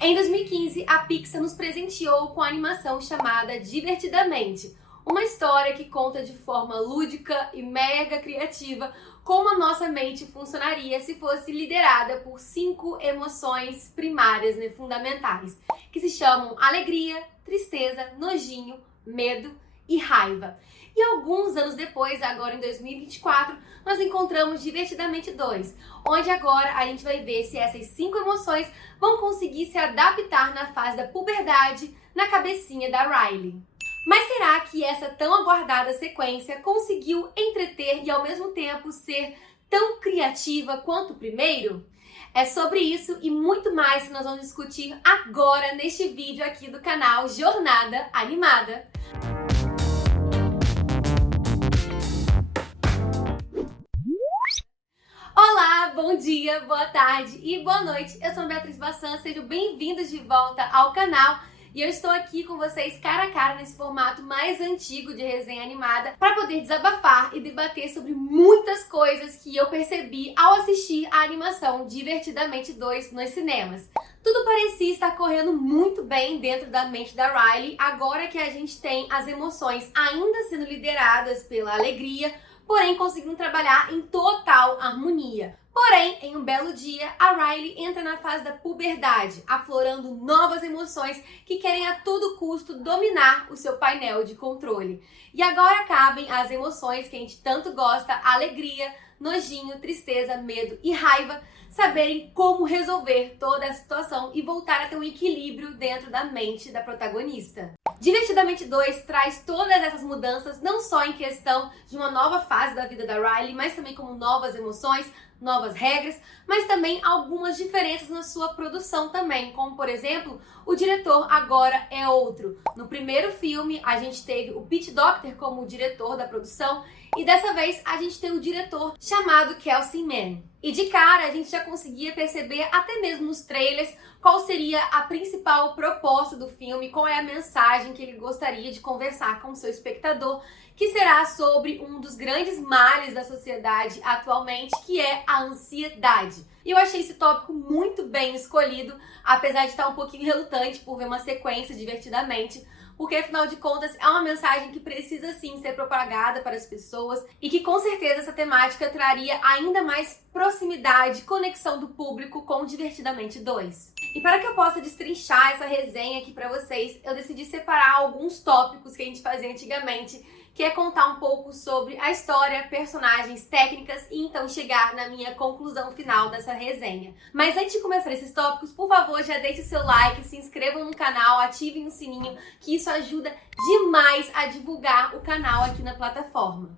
Em 2015, a Pixar nos presenteou com a animação chamada Divertidamente, uma história que conta de forma lúdica e mega criativa como a nossa mente funcionaria se fosse liderada por 5 emoções primárias, fundamentais, que se chamam alegria, tristeza, nojinho, medo e raiva. E alguns anos depois, agora em 2024, nós encontramos Divertidamente 2, onde agora a gente vai ver se essas 5 emoções vão conseguir se adaptar na fase da puberdade na cabecinha da Riley. Mas será que essa tão aguardada sequência conseguiu entreter e ao mesmo tempo ser tão criativa quanto o primeiro? É sobre isso e muito mais que nós vamos discutir agora neste vídeo aqui do canal Jornada Animada. Olá, bom dia, boa tarde e boa noite. Eu sou a Beatriz Bassan, sejam bem-vindos de volta ao canal. E eu estou aqui com vocês cara a cara nesse formato mais antigo de resenha animada para poder desabafar e debater sobre muitas coisas que eu percebi ao assistir a animação Divertidamente 2 nos cinemas. Tudo parecia estar correndo muito bem dentro da mente da Riley, agora que a gente tem as emoções ainda sendo lideradas pela alegria, porém conseguindo trabalhar em total harmonia. Porém, em um belo dia, a Riley entra na fase da puberdade, aflorando novas emoções que querem a todo custo dominar o seu painel de controle. E agora cabem as emoções que a gente tanto gosta, alegria, nojinho, tristeza, medo e raiva, saberem como resolver toda a situação e voltar a ter um equilíbrio dentro da mente da protagonista. Divertidamente 2 traz todas essas mudanças, não só em questão de uma nova fase da vida da Riley, mas também como novas emoções, novas regras, mas também algumas diferenças na sua produção também, como por exemplo, o diretor agora é outro. No primeiro filme a gente teve o Pete Docter como o diretor da produção e dessa vez a gente tem o diretor chamado Kelsey Mann. E de cara a gente já conseguia perceber até mesmo nos trailers qual seria a principal proposta do filme, qual é a mensagem que ele gostaria de conversar com o seu espectador, que será sobre um dos grandes males da sociedade atualmente, que é a ansiedade. E eu achei esse tópico muito bem escolhido, apesar de estar um pouquinho relutante por ver uma sequência Divertidamente, porque afinal de contas é uma mensagem que precisa sim ser propagada para as pessoas e que com certeza essa temática traria ainda mais proximidade, conexão do público com Divertidamente 2. E para que eu possa destrinchar essa resenha aqui para vocês, eu decidi separar alguns tópicos que a gente fazia antigamente, que é contar um pouco sobre a história, personagens, técnicas e então chegar na minha conclusão final dessa resenha. Mas antes de começar esses tópicos, por favor, já deixe seu like, se inscrevam no canal, ativem o sininho, que isso ajuda demais a divulgar o canal aqui na plataforma.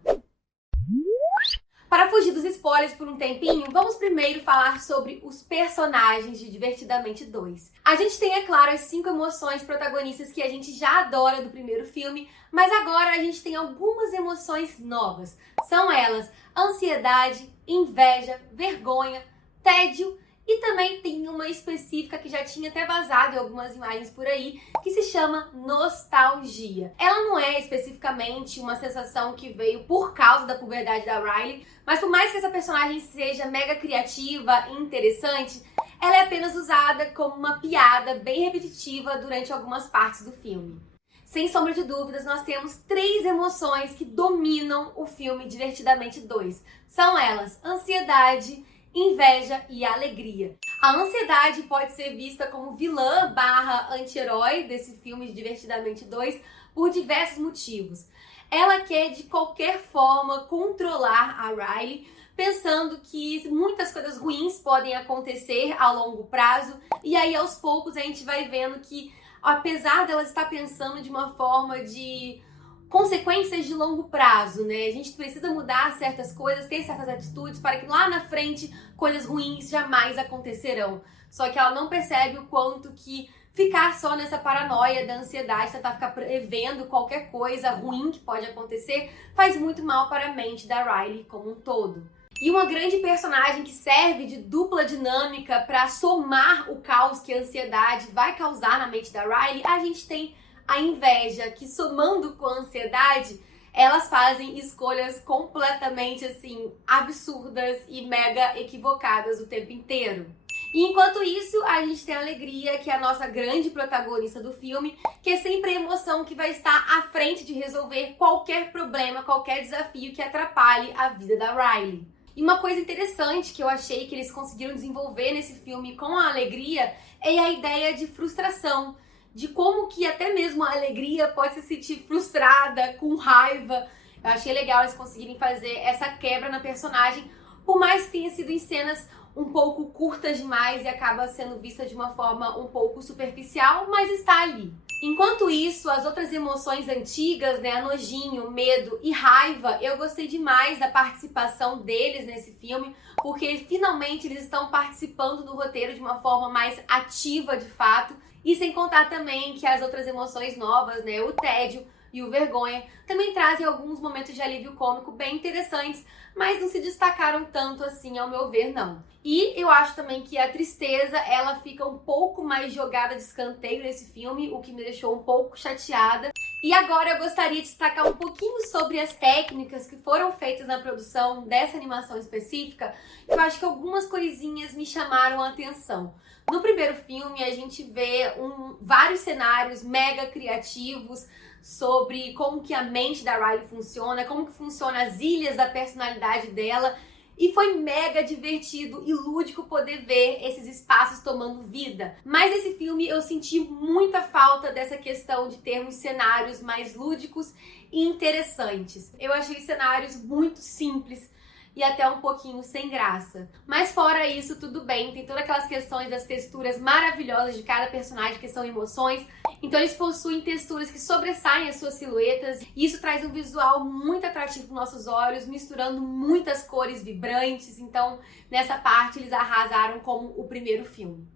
Para fugir dos spoilers por um tempinho, vamos primeiro falar sobre os personagens de Divertidamente 2. A gente tem, é claro, as 5 emoções protagonistas que a gente já adora do primeiro filme, mas agora a gente tem algumas emoções novas. São elas ansiedade, inveja, vergonha, tédio e também tem uma específica que já tinha até vazado em algumas imagens por aí, que se chama nostalgia. Ela não é especificamente uma sensação que veio por causa da puberdade da Riley, mas por mais que essa personagem seja mega criativa e interessante, ela é apenas usada como uma piada bem repetitiva durante algumas partes do filme. Sem sombra de dúvidas, nós temos 3 emoções que dominam o filme Divertidamente 2. São elas ansiedade, inveja e alegria. A ansiedade pode ser vista como vilã / anti-herói desse filme de Divertidamente 2 por diversos motivos. Ela quer de qualquer forma controlar a Riley, pensando que muitas coisas ruins podem acontecer a longo prazo, e aí aos poucos a gente vai vendo que, apesar dela estar pensando de uma forma de consequências de longo prazo, né? A gente precisa mudar certas coisas, ter certas atitudes para que lá na frente coisas ruins jamais acontecerão. Só que ela não percebe o quanto que ficar só nessa paranoia da ansiedade, tentar ficar prevendo qualquer coisa ruim que pode acontecer, faz muito mal para a mente da Riley como um todo. E uma grande personagem que serve de dupla dinâmica para somar o caos que a ansiedade vai causar na mente da Riley, a gente tem a inveja, que somando com a ansiedade, elas fazem escolhas completamente assim absurdas e mega equivocadas o tempo inteiro. E enquanto isso, a gente tem a Alegria, que é a nossa grande protagonista do filme, que é sempre a emoção que vai estar à frente de resolver qualquer problema, qualquer desafio que atrapalhe a vida da Riley. E uma coisa interessante que eu achei que eles conseguiram desenvolver nesse filme com a Alegria é a ideia de frustração, de como que até mesmo a Alegria pode se sentir frustrada, com raiva. Eu achei legal eles conseguirem fazer essa quebra na personagem, por mais que tenha sido em cenas um pouco curtas demais e acaba sendo vista de uma forma um pouco superficial, mas está ali. Enquanto isso, as outras emoções antigas, né, nojinho, medo e raiva, eu gostei demais da participação deles nesse filme, porque finalmente eles estão participando do roteiro de uma forma mais ativa de fato, e sem contar também que as outras emoções novas, né, o tédio e o vergonha, também trazem alguns momentos de alívio cômico bem interessantes, mas não se destacaram tanto assim, ao meu ver, não. E eu acho também que a tristeza, ela fica um pouco mais jogada de escanteio nesse filme, o que me deixou um pouco chateada. E agora eu gostaria de destacar um pouquinho sobre as técnicas que foram feitas na produção dessa animação específica. Eu acho que algumas coisinhas me chamaram a atenção. No primeiro filme, a gente vê vários cenários mega criativos sobre como que a mente da Riley funciona, como que funcionam as ilhas da personalidade dela. E foi mega divertido e lúdico poder ver esses espaços tomando vida. Mas nesse filme eu senti muita falta dessa questão de termos cenários mais lúdicos e interessantes. Eu achei cenários muito simples e até um pouquinho sem graça. Mas fora isso, tudo bem. Tem todas aquelas questões das texturas maravilhosas de cada personagem, que são emoções. Então eles possuem texturas que sobressaem as suas silhuetas. E isso traz um visual muito atrativo para nossos olhos, misturando muitas cores vibrantes. Então, nessa parte, eles arrasaram como o primeiro filme.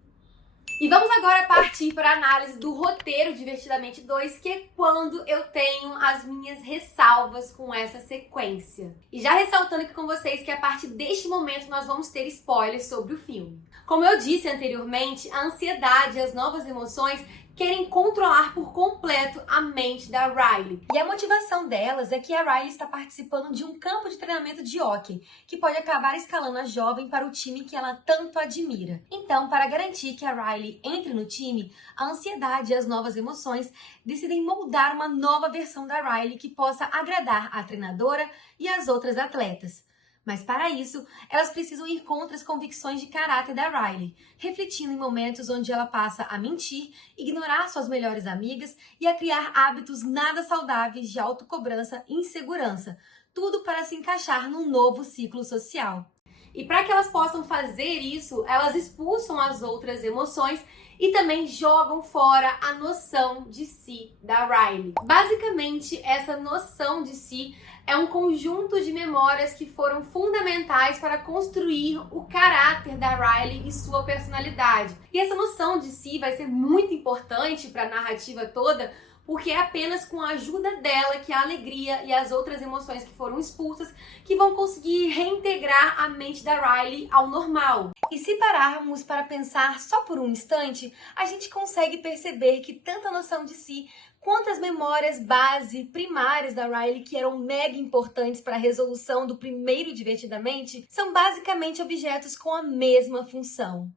E vamos agora partir para a análise do roteiro Divertidamente 2, que é quando eu tenho as minhas ressalvas com essa sequência. E já ressaltando aqui com vocês que a partir deste momento nós vamos ter spoilers sobre o filme. Como eu disse anteriormente, a ansiedade e as novas emoções querem controlar por completo a mente da Riley. E a motivação delas é que a Riley está participando de um campo de treinamento de hóquei, que pode acabar escalando a jovem para o time que ela tanto admira. Então, para garantir que a Riley entre no time, a ansiedade e as novas emoções decidem moldar uma nova versão da Riley que possa agradar a treinadora e as outras atletas. Mas para isso, elas precisam ir contra as convicções de caráter da Riley, refletindo em momentos onde ela passa a mentir, ignorar suas melhores amigas e a criar hábitos nada saudáveis de autocobrança e insegurança, tudo para se encaixar num novo ciclo social. E para que elas possam fazer isso, elas expulsam as outras emoções e também jogam fora a noção de si da Riley. Basicamente, essa noção de si é um conjunto de memórias que foram fundamentais para construir o caráter da Riley e sua personalidade. E essa noção de si vai ser muito importante para a narrativa toda, porque é apenas com a ajuda dela que a alegria e as outras emoções que foram expulsas que vão conseguir reintegrar a mente da Riley ao normal. E se pararmos para pensar só por um instante, a gente consegue perceber que tanto a noção de si quanto as memórias base primárias da Riley, que eram mega importantes para a resolução do primeiro Divertidamente, são basicamente objetos com a mesma função.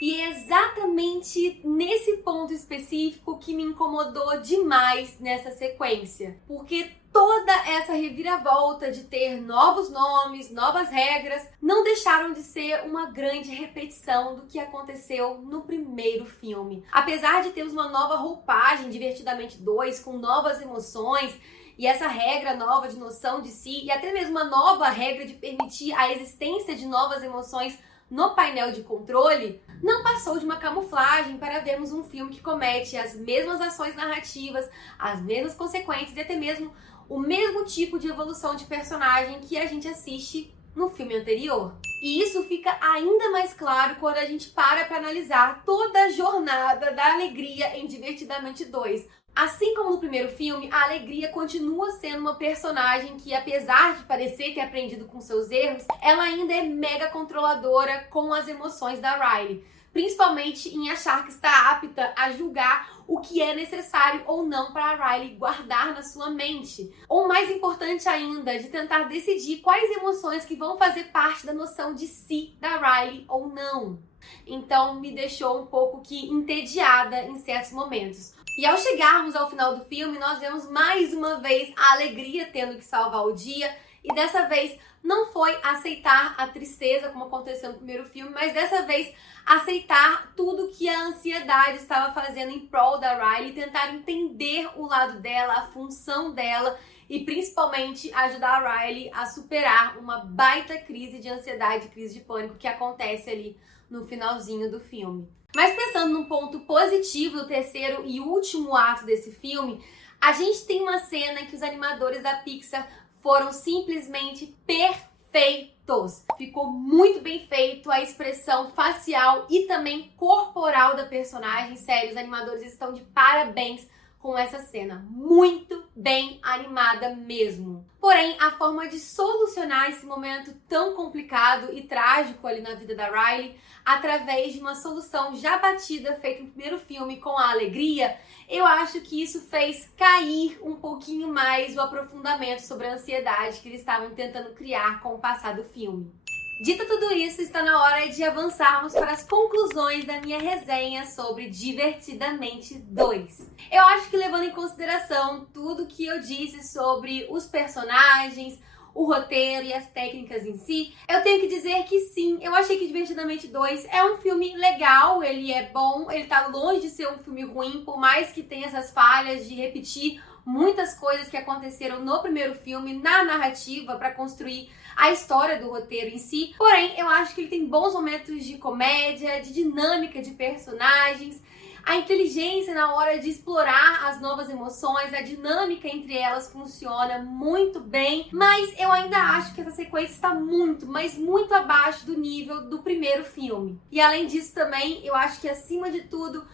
E é exatamente nesse ponto específico que me incomodou demais nessa sequência. Porque toda essa reviravolta de ter novos nomes, novas regras, não deixaram de ser uma grande repetição do que aconteceu no primeiro filme. Apesar de termos uma nova roupagem, Divertidamente 2, com novas emoções, e essa regra nova de noção de si, e até mesmo uma nova regra de permitir a existência de novas emoções no painel de controle, não passou de uma camuflagem para vermos um filme que comete as mesmas ações narrativas, as mesmas consequências e até mesmo o mesmo tipo de evolução de personagem que a gente assiste no filme anterior. E isso fica ainda mais claro quando a gente para analisar toda a jornada da alegria em Divertidamente 2. Assim como no primeiro filme, a Alegria continua sendo uma personagem que, apesar de parecer ter aprendido com seus erros, ela ainda é mega controladora com as emoções da Riley. Principalmente em achar que está apta a julgar o que é necessário ou não para a Riley guardar na sua mente. Ou mais importante ainda, de tentar decidir quais emoções que vão fazer parte da noção de si da Riley ou não. Então me deixou um pouco que entediada em certos momentos. E ao chegarmos ao final do filme, nós vemos mais uma vez a alegria tendo que salvar o dia. E dessa vez não foi aceitar a tristeza, como aconteceu no primeiro filme, mas dessa vez aceitar tudo que a ansiedade estava fazendo em prol da Riley, tentar entender o lado dela, a função dela e principalmente ajudar a Riley a superar uma baita crise de ansiedade, crise de pânico que acontece ali no finalzinho do filme. Mas pensando num ponto positivo do terceiro e último ato desse filme, a gente tem uma cena em que os animadores da Pixar foram simplesmente perfeitos. Ficou muito bem feito a expressão facial e também corporal da personagem. Sério, os animadores estão de parabéns com essa cena. Muito bem animada mesmo. Porém, a forma de solucionar esse momento tão complicado e trágico ali na vida da Riley, através de uma solução já batida feita no primeiro filme com a alegria, eu acho que isso fez cair um pouquinho mais o aprofundamento sobre a ansiedade que eles estavam tentando criar com o passar do filme. Dito tudo isso, está na hora de avançarmos para as conclusões da minha resenha sobre Divertidamente 2. Eu acho que levando em consideração tudo que eu disse sobre os personagens, o roteiro e as técnicas em si, eu tenho que dizer que sim, eu achei que Divertidamente 2 é um filme legal, ele é bom, ele tá longe de ser um filme ruim, por mais que tenha essas falhas de repetir muitas coisas que aconteceram no primeiro filme, na narrativa, para construir a história do roteiro em si. Porém, eu acho que ele tem bons momentos de comédia, de dinâmica de personagens, a inteligência na hora de explorar as novas emoções, a dinâmica entre elas funciona muito bem, mas eu ainda acho que essa sequência está muito, mas muito abaixo do nível do primeiro filme. E além disso também, eu acho que acima de tudo,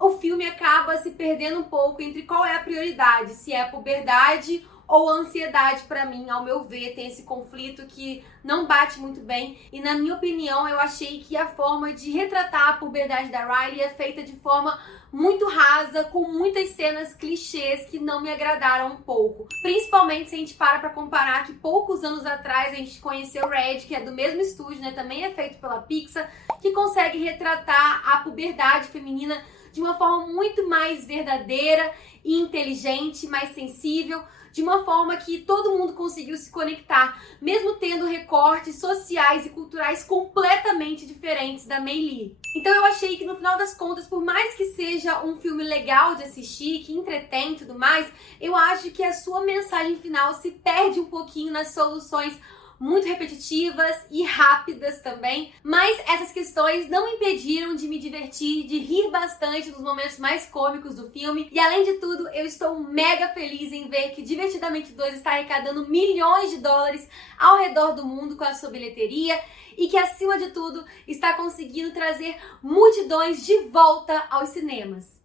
o filme acaba se perdendo um pouco entre qual é a prioridade, se é a puberdade ou a ansiedade. Pra mim, ao meu ver, tem esse conflito que não bate muito bem. E na minha opinião, eu achei que a forma de retratar a puberdade da Riley é feita de forma muito rasa, com muitas cenas clichês que não me agradaram um pouco. Principalmente se a gente pra comparar que poucos anos atrás a gente conheceu Red, que é do mesmo estúdio, né? Também é feito pela Pixar, que consegue retratar a puberdade feminina de uma forma muito mais verdadeira e inteligente, mais sensível, de uma forma que todo mundo conseguiu se conectar, mesmo tendo recortes sociais e culturais completamente diferentes da Mei Lee. Então eu achei que no final das contas, por mais que seja um filme legal de assistir, que entretém e tudo mais, eu acho que a sua mensagem final se perde um pouquinho nas soluções muito repetitivas e rápidas também, mas essas questões não impediram de me divertir, de rir bastante nos momentos mais cômicos do filme. E além de tudo, eu estou mega feliz em ver que Divertidamente 2 está arrecadando milhões de dólares ao redor do mundo com a sua bilheteria e que, acima de tudo, está conseguindo trazer multidões de volta aos cinemas.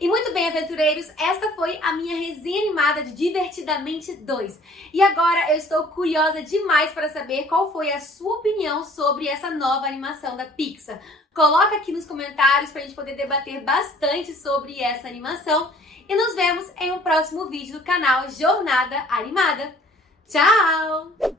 E muito bem, aventureiros, esta foi a minha resenha animada de Divertidamente 2. E agora eu estou curiosa demais para saber qual foi a sua opinião sobre essa nova animação da Pixar. Coloca aqui nos comentários para a gente poder debater bastante sobre essa animação. E nos vemos em um próximo vídeo do canal Jornada Animada. Tchau!